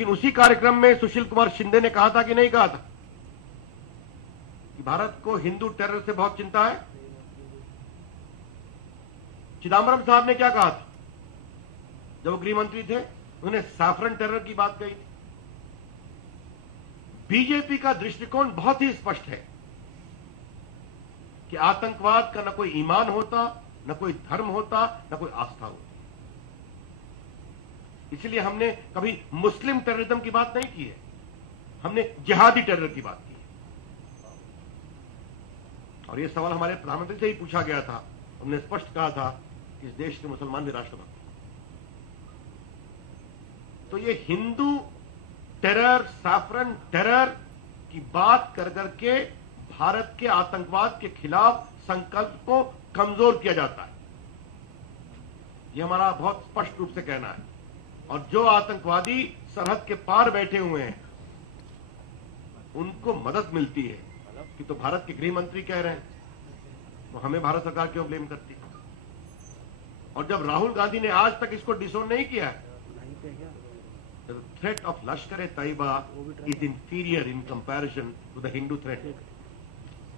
लेकिन उसी कार्यक्रम में सुशील कुमार शिंदे ने कहा था कि नहीं कहा था कि भारत को हिंदू टेरर से बहुत चिंता है। चिदंबरम साहब ने क्या कहा था जब वो गृह मंत्री थे, उन्होंने सैफरन टेरर की बात कही थी। बीजेपी का दृष्टिकोण बहुत ही स्पष्ट है कि आतंकवाद का न कोई ईमान होता, न कोई धर्म होता, न कोई आस्था होती। इसलिए हमने कभी मुस्लिम टेररिज्म की बात नहीं की है, हमने जिहादी टेरर की बात की है। और यह सवाल हमारे प्रधानमंत्री से ही पूछा गया था, हमने स्पष्ट कहा था कि इस देश के मुसलमान भी राष्ट्रभक्त हैं। तो ये हिंदू टेरर, सैफरन टेरर की बात कर करके भारत के आतंकवाद के खिलाफ संकल्प को कमजोर किया जाता है। यह हमारा बहुत स्पष्ट रूप से कहना है। और जो आतंकवादी सरहद के पार बैठे हुए हैं उनको मदद मिलती है कि तो भारत के गृह मंत्री कह रहे हैं, तो हमें भारत सरकार क्यों ब्लेम करती है? और जब राहुल गांधी ने आज तक इसको डिसोन नहीं किया है, the threat of Lashkar-e-Taiba is inferior in comparison to the Hindu threat.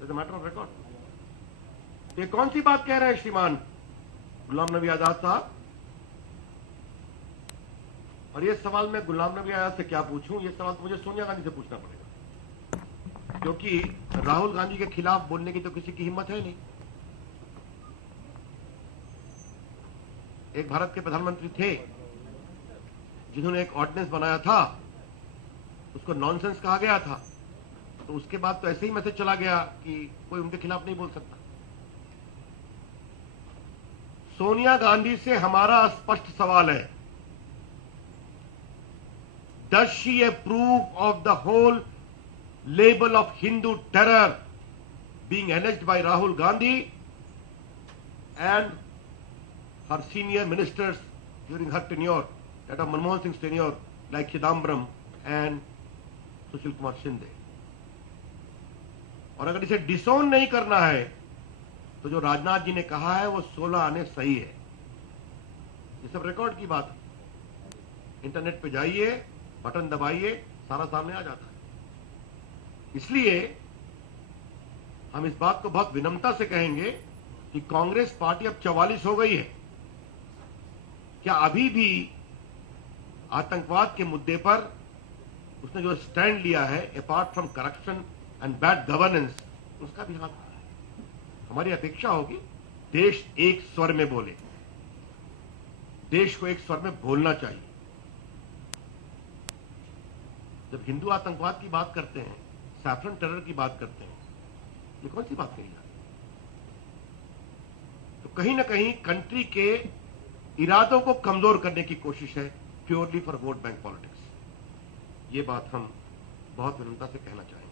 It's a matter of record. ये कौन सी बात कह रहे हैं श्रीमान गुलाम नबी आजाद साहब? और ये सवाल मैं गुलाम नबी आजाद से क्या पूछूं? ये सवाल तो मुझे सोनिया गांधी से पूछना पड़ेगा, क्योंकि राहुल गांधी के खिलाफ बोलने की तो किसी की हिम्मत है नहीं। एक भारत के प्रधानमंत्री थे जिन्होंने एक ऑर्डिनेंस बनाया था, उसको नॉनसेंस कहा गया था, तो उसके बाद तो ऐसे ही मैसेज चला गया कि कोई उनके खिलाफ नहीं बोल सकता। सोनिया गांधी से हमारा स्पष्ट सवाल है, does she approve of the whole label of Hindu terror being alleged by Rahul Gandhi and her senior ministers during her tenure, that of Manmohan Singh's tenure, like Chidambaram and Sushil Kumar Shinde? और अगर इसे डिसोन नहीं करना है तो जो राजनाथ जी ने कहा है वो 16 आने सही है। ये सब रिकॉर्ड की बात है, इंटरनेट पे जाइए, बटन दबाइए, सारा सामने आ जाता है। इसलिए हम इस बात को बहुत विनम्रता से कहेंगे कि कांग्रेस पार्टी अब 44 हो गई है। क्या अभी भी आतंकवाद के मुद्दे पर उसने जो स्टैंड लिया है, apart from corruption and bad governance, उसका भी हाथ है। हमारी अपेक्षा होगी देश एक स्वर में बोले, देश को एक स्वर में बोलना चाहिए। जब हिंदू आतंकवाद की बात करते हैं, सैफरन टेरर की बात करते हैं, ये कौन सी बात कही जाती है? तो कहीं ना कहीं कंट्री के इरादों को कमजोर करने की कोशिश है, purely for vote bank politics. ये बात हम बहुत विनम्रता से कहना चाहेंगे।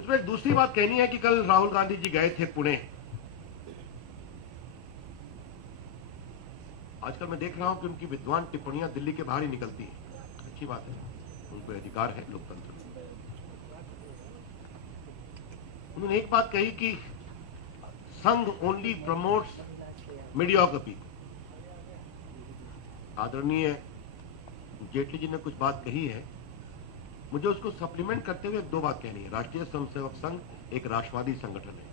उसमें एक दूसरी बात कहनी है कि कल राहुल गांधी जी गए थे पुणे। आजकल मैं देख रहा हूं कि उनकी विद्वान टिप्पणियां दिल्ली के बाहर ही निकलती हैं। अच्छी बात है, उनको अधिकार है लोकतंत्र में। उन्होंने एक बात कही कि संघ ओनली प्रमोट्स मीडियोक्रेसी। आदरणीय जेटली जी ने कुछ बात कही है, मुझे उसको सप्लीमेंट करते हुए दो बात कहनी है। राष्ट्रीय स्वयंसेवक संघ एक राष्ट्रवादी संगठन है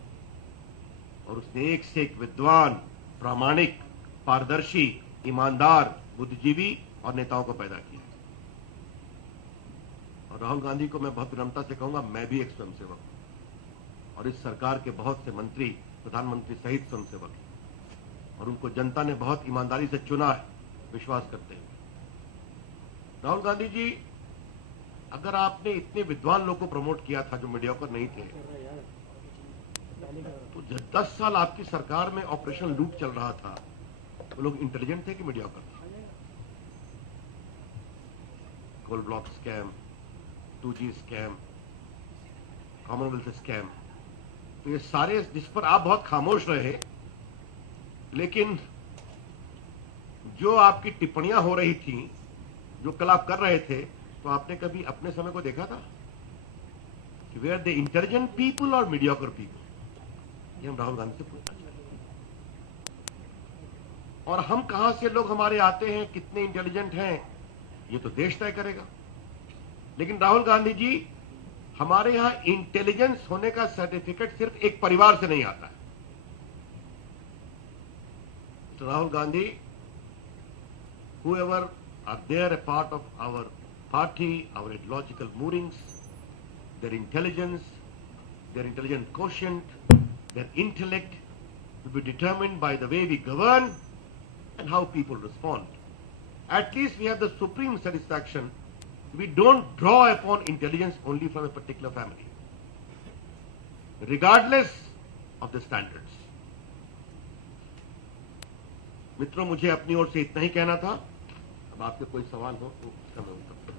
और उसने एक से एक विद्वान, प्रामाणिक, पारदर्शी, ईमानदार, बुद्धिजीवी और नेताओं को पैदा किया है। और राहुल गांधी को मैं बहुत विनम्रता से कहूंगा, मैं भी एक स्वयंसेवक हूं और इस सरकार के बहुत से मंत्री, प्रधानमंत्री सहित स्वयंसेवक हैं और उनको जनता ने बहुत ईमानदारी से चुना है, विश्वास करते हैं। राहुल गांधी जी, अगर आपने इतने विद्वान लोग को प्रमोट किया था जो मीडियोकर नहीं थे, तो 10 साल आपकी सरकार में ऑपरेशन लूट चल रहा था, वो लोग इंटेलिजेंट थे कि मीडियोकर थे? Coal block scam, 2G scam, Commonwealth scam, तो ये सारे जिस पर आप बहुत खामोश रहे, लेकिन जो आपकी टिप्पणियां हो रही थी, जो कल आप कर रहे थे, तो आपने कभी अपने समय को देखा था कि वे आर द इंटेलिजेंट पीपल और मीडियोकर पीपल? ये हम राहुल गांधी से पूछना चाहिए। और हम कहां से लोग हमारे आते हैं, कितने इंटेलिजेंट हैं, ये तो देश तय करेगा। लेकिन राहुल गांधी जी, हमारे यहां इंटेलिजेंस होने का सर्टिफिकेट सिर्फ एक परिवार से नहीं आता है। तो Rahul Gandhi, whoever are there a part of our party, our ideological moorings, their intelligence, their intelligent quotient, their intellect will be determined by the way we govern and how people respond. At least we have the supreme satisfaction. We don't draw upon intelligence only from a particular family, regardless of the standards. मित्रों, मुझे अपनी ओर से इतना ही कहना था। अब आपके कोई सवाल हो तो उसका मैं उत्तर दूं।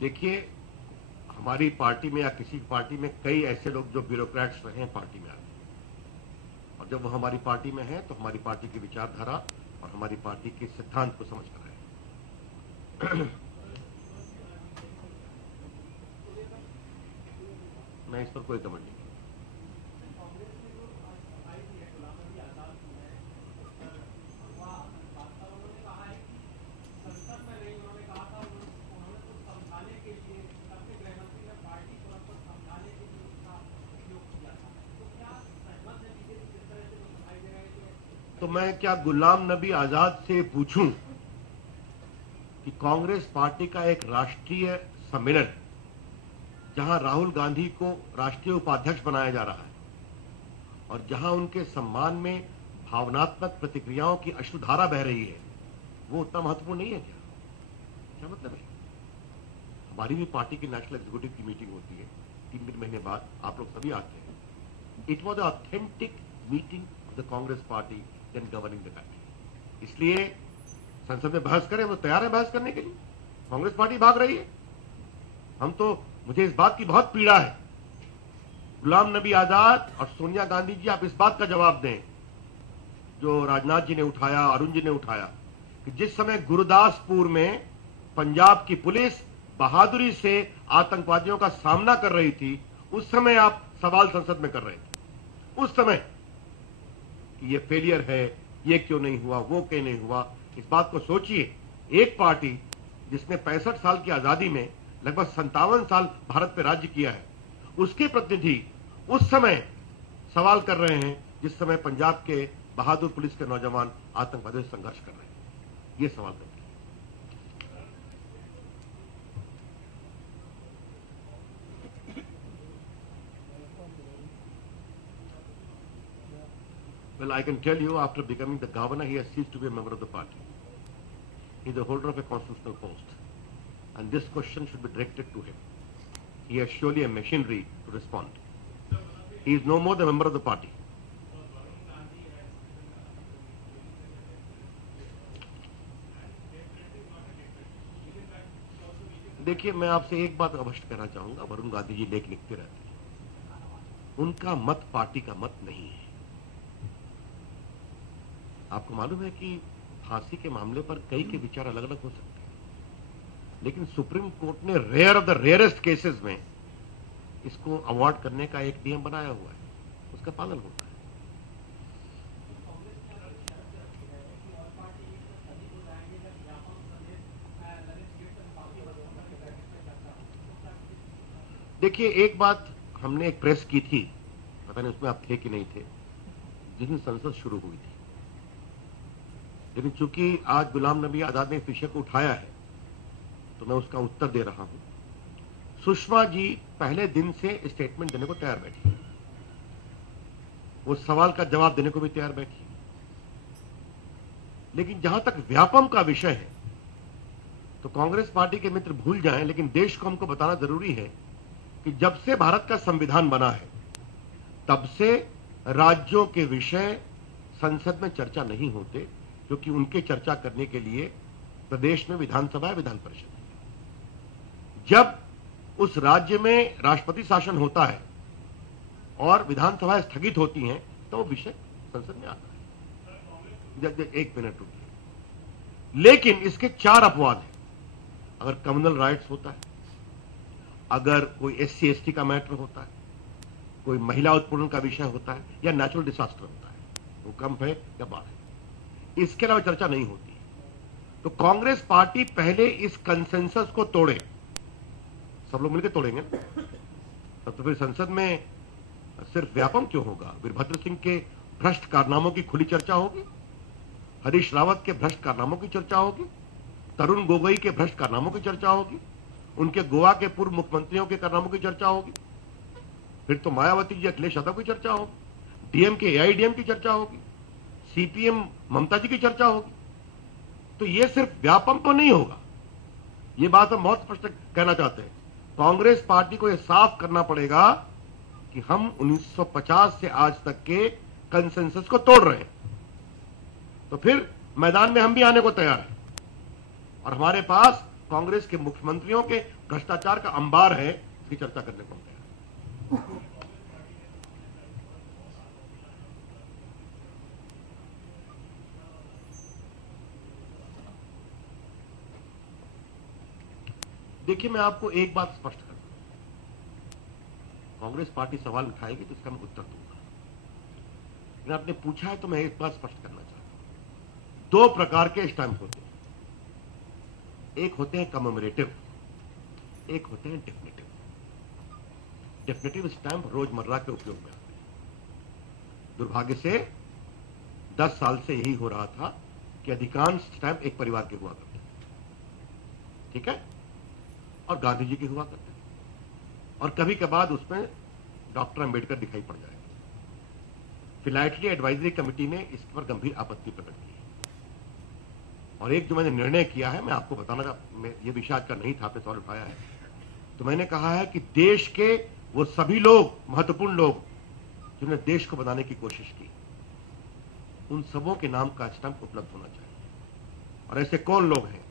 देखिए, हमारी पार्टी में या किसी पार्टी में कई ऐसे लोग जो ब्यूरोक्रेट्स रहे हैं पार्टी में आते, और जब वो हमारी पार्टी में हैं तो हमारी पार्टी की विचारधारा और हमारी पार्टी के सिद्धांत को समझ कर रहे हैं। मैं इस पर कोई कमेंट नहीं। तो मैं क्या गुलाम नबी आजाद से पूछूं कि कांग्रेस पार्टी का एक राष्ट्रीय सम्मेलन, जहां राहुल गांधी को राष्ट्रीय उपाध्यक्ष बनाया जा रहा है और जहां उनके सम्मान में भावनात्मक प्रतिक्रियाओं की अश्रुधारा बह रही है, वो उतना महत्वपूर्ण नहीं है क्या? क्या मतलब है? हमारी भी पार्टी की नेशनल एग्जीक्यूटिव की मीटिंग होती है 3 महीने बाद, आप लोग सभी आते हैं। It was authentic meeting of the Congress party then governing the country. इसलिए संसद में बहस करें, वो तैयार है बहस करने के लिए। कांग्रेस पार्टी भाग रही है, हम तो, मुझे इस बात की बहुत पीड़ा है। गुलाम नबी आजाद और सोनिया गांधी जी, आप इस बात का जवाब दें जो राजनाथ जी ने उठाया, अरुण जी ने उठाया, कि जिस समय गुरदासपुर में पंजाब की पुलिस बहादुरी से आतंकवादियों का सामना कर रही थी, उस समय आप सवाल संसद में कर रहे थे। उस समय कि ये फेलियर है, ये क्यों नहीं हुआ, वो क्यों नहीं हुआ। इस बात को सोचिए, एक पार्टी जिसने 65 साल की आजादी में लगभग 57 साल भारत पे राज्य किया है, उसके प्रतिनिधि उस समय सवाल कर रहे हैं जिस समय पंजाब के बहादुर पुलिस के नौजवान आतंकवादियों से संघर्ष कर रहे हैं। ये सवाल करते हैं। Well, I can tell you, after becoming the governor, he has ceased to be a member of the party. He is the holder of a constitutional post. And this question should be directed to him. He has surely a machinery to respond. He is no more the member of the party. देखिए, मैं आपसे एक बात अवश्य कहना चाहूंगा, वरुण गांधी जी लेख लिखते रहते हैं, उनका मत पार्टी का मत नहीं है। आपको मालूम है कि फांसी के मामले पर कई के विचार अलग अलग हो सकते हैं, लेकिन सुप्रीम कोर्ट ने rare of the rarest cases में इसको अवॉर्ड करने का एक नियम बनाया हुआ है, उसका पालन होता है। देखिए, एक बात हमने एक प्रेस की थी, पता नहीं उसमें आप थे कि नहीं थे, जिस दिन संसद शुरू हुई थी, लेकिन चूंकि आज गुलाम नबी आजाद ने इस विषय को उठाया है तो मैं उसका उत्तर दे रहा हूं। सुषमा जी पहले दिन से स्टेटमेंट देने को तैयार बैठी, वो सवाल का जवाब देने को भी तैयार बैठी, लेकिन जहां तक व्यापम का विषय है तो कांग्रेस पार्टी के मित्र भूल जाएं, लेकिन देश को हमको बताना जरूरी है कि जब से भारत का संविधान बना है तब से राज्यों के विषय संसद में चर्चा नहीं होते, क्योंकि उनके चर्चा करने के लिए प्रदेश में विधानसभा है, विधान परिषद है। जब उस राज्य में राष्ट्रपति शासन होता है और विधानसभाएं स्थगित होती हैं तो वो विषय संसद में आता है। एक मिनट रुकिए। लेकिन इसके 4 अपवाद हैं। अगर कम्युनल राइट्स होता है, अगर कोई SC ST का मैटर होता है, कोई महिला उत्पीड़न का विषय होता है, या नेचुरल डिजास्टर होता है, भूकंप है या बाढ़ है, इसके अलावा चर्चा नहीं होती। तो कांग्रेस पार्टी पहले इस कंसेंसस को तोड़े। सब लोग मिलकर तोड़ेंगे ना, तब तो फिर संसद में सिर्फ व्यापम क्यों होगा? वीरभद्र सिंह के भ्रष्ट कारनामों की खुली चर्चा होगी, हरीश रावत के भ्रष्ट कारनामों की चर्चा होगी, तरुण गोगोई के भ्रष्ट कारनामों की चर्चा होगी, उनके गोवा के पूर्व मुख्यमंत्रियों के कारनामों की चर्चा होगी, फिर तो मायावती जी अखिलेश यादव की चर्चा होगी, DMK AIDM की चर्चा होगी, CPM ममता जी की चर्चा होगी। तो ये सिर्फ व्यापम तो नहीं होगा। ये बात हम बहुत स्पष्ट कहना चाहते हैं। कांग्रेस पार्टी को यह साफ करना पड़ेगा कि हम 1950 से आज तक के कंसेंसस को तोड़ रहे हैं। तो फिर मैदान में हम भी आने को तैयार हैं, और हमारे पास कांग्रेस के मुख्यमंत्रियों के भ्रष्टाचार का अंबार है, इसकी चर्चा करने को तैयार हैं। देखिए, मैं आपको एक बात स्पष्ट कर दूं, कांग्रेस पार्टी सवाल उठाएगी तो इसका मैं उत्तर दूंगा। लेकिन आपने पूछा है तो मैं एक बात स्पष्ट करना चाहता हूं। 2 प्रकार के स्टैंप होते हैं, एक होते हैं कमेमोरेटिव, एक होते हैं डेफिनेटिव। डेफिनेटिव स्टैंप रोजमर्रा के उपयोग में आते हैं। दुर्भाग्य से 10 साल से यही हो रहा था कि अधिकांश स्टैंप एक परिवार के हुआ करते, ठीक है, और गांधी जी के हुआ करते, और कभी कभार उसमें डॉक्टर अंबेडकर दिखाई पड़ जाएगा। फिलाटली एडवाइजरी कमेटी ने इस पर गंभीर आपत्ति प्रकट की, और एक जो मैंने निर्णय किया है, मैं आपको बताना था, यह विषय आज का नहीं था, आपने सवाल उठाया है, तो मैंने कहा है कि देश के वो सभी लोग, महत्वपूर्ण लोग, जिन्होंने देश को बनाने की कोशिश की, उन सबों के नाम का स्टैंप उपलब्ध होना चाहिए। और ऐसे कौन लोग हैं?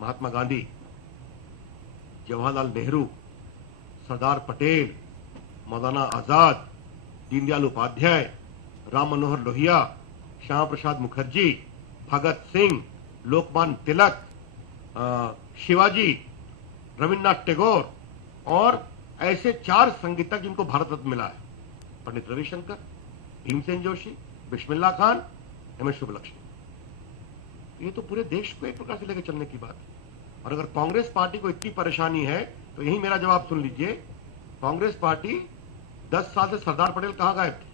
महात्मा गांधी, जवाहरलाल नेहरू, सरदार पटेल, मौलाना आजाद, दीनदयाल उपाध्याय, राम मनोहर लोहिया, श्यामा प्रसाद मुखर्जी, भगत सिंह, लोकमान्य तिलक, शिवाजी, रविन्द्रनाथ टैगोर, और ऐसे 4 संगीतज्ञ जिनको भारत रत्न मिला है, पंडित रविशंकर, भीमसेन जोशी, बिस्मिल्लाह खान, MS सुब्बलक्ष्मी। ये तो पूरे देश को एक प्रकार से लेकर चलने की बात है। और अगर कांग्रेस पार्टी को इतनी परेशानी है तो यही मेरा जवाब सुन लीजिए। कांग्रेस पार्टी 10 साल से सरदार पटेल कहां गायब थे?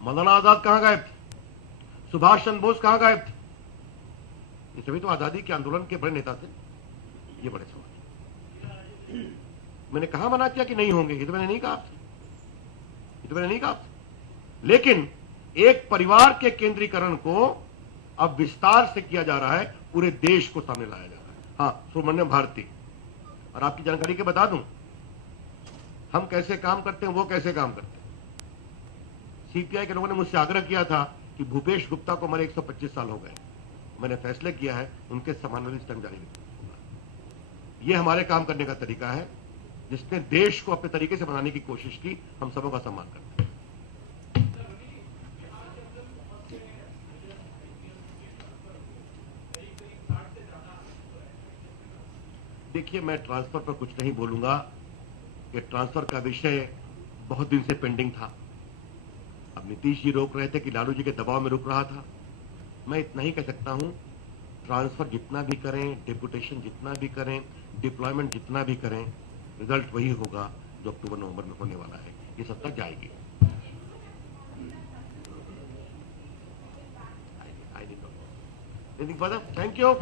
मौलाना आजाद कहां गायब थे? सुभाष चंद्र बोस कहां गायब थे? ये सभी तो आजादी के आंदोलन के बड़े नेता थे। ये बड़े सवाल, मैंने कहा मना किया कि नहीं होंगे? ये तो मैंने नहीं कहा आपसे, ये तो मैंने नहीं कहा आपसे। लेकिन एक परिवार के केंद्रीकरण को अब विस्तार से किया जा रहा है, पूरे देश को सामने लाया जा रहा है। हाँ, सुब्रमण्यम भारती, और आपकी जानकारी के बता दूं, हम कैसे काम करते हैं, वो कैसे काम करते हैं। CPI के लोगों ने मुझसे आग्रह किया था कि भूपेश गुप्ता को मरे 125 साल हो गए। मैंने फैसले किया है उनके सम्मान स्टैंप जारी रखना। ये हमारे काम करने का तरीका है, जिसने देश को अपने तरीके से बनाने की कोशिश की। हम सबों का सम्मान करते हैं। देखिए, मैं ट्रांसफर पर कुछ नहीं बोलूंगा। ये ट्रांसफर का विषय बहुत दिन से पेंडिंग था। अब नीतीश जी रोक रहे थे कि लालू जी के दबाव में रुक रहा था। मैं इतना ही कह सकता हूं, ट्रांसफर जितना भी करें, डिप्यूटेशन जितना भी करें, डिप्लॉयमेंट जितना भी करें, रिजल्ट वही होगा जो अक्टूबर नवंबर में होने वाला है। ये सत्ता जाएगी। Anything further? Thank you.